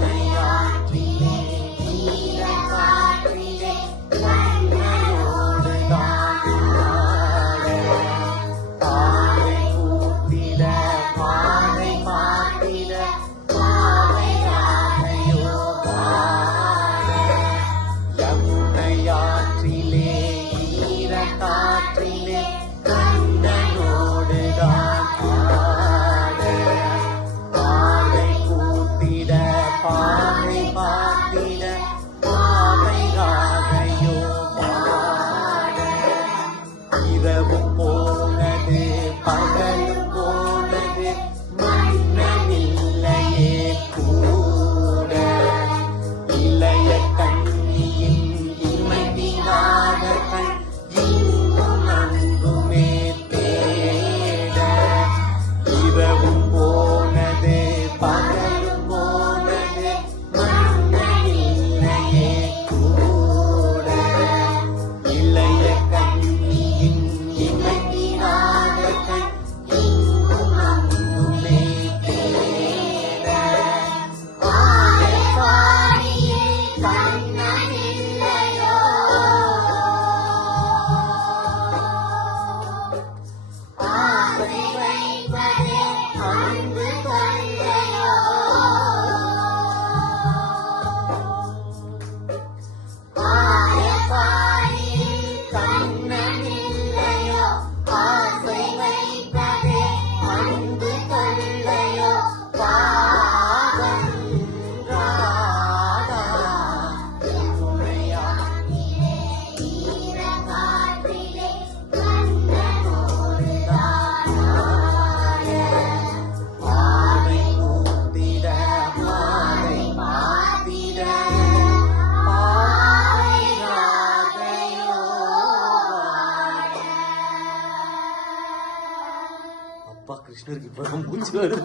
யமுனையாற்றிலே ஈரக்காற்றிலே கண்ணனோடுதான் ஆட. பாவை கூத்திட பாவை பார்த்திட பாவை ராதையோ பாட. யமுனையாற்றிலே ஈரக்காற்றிலே கண்ணனோடுதான் ஆட. பாவை கூத்திட பாவை பார்த்திட பாவை ராதையோ பாட. இரவும் போனது பகலும் போனது மன்னனில்லையே கூட. இளைய கண்ணியின் இமைதினாத கண் இங்கும் அன்புமே தேட. இரவும் போனது பகலும் போனது மன்னனில்லையே கூட. இளைய கண்ணியின் இமைதினாத கண் இங்கும் அன்புமே தேட. ஆயப்பாடியில் கண்ணனில்லையோ ஆசை வைப்பதே அன்பு கொள்ளையோ. ஆயப்பாடியில் கண்ணனில்லையோ ஆசை வைப்பதே அன்பு கொள்ளையோ. பாவம் ராதா யமுனையாற்றிலே ஈரக்காற்றிலே கண்ணனோடுதான் ஆட. பாவை கூத்திட பாவை பார்த்திட பாவை ராதையோ வாட. அப்பா கிருஷ்ணருக்கு இப்ப மூச்சு வருது.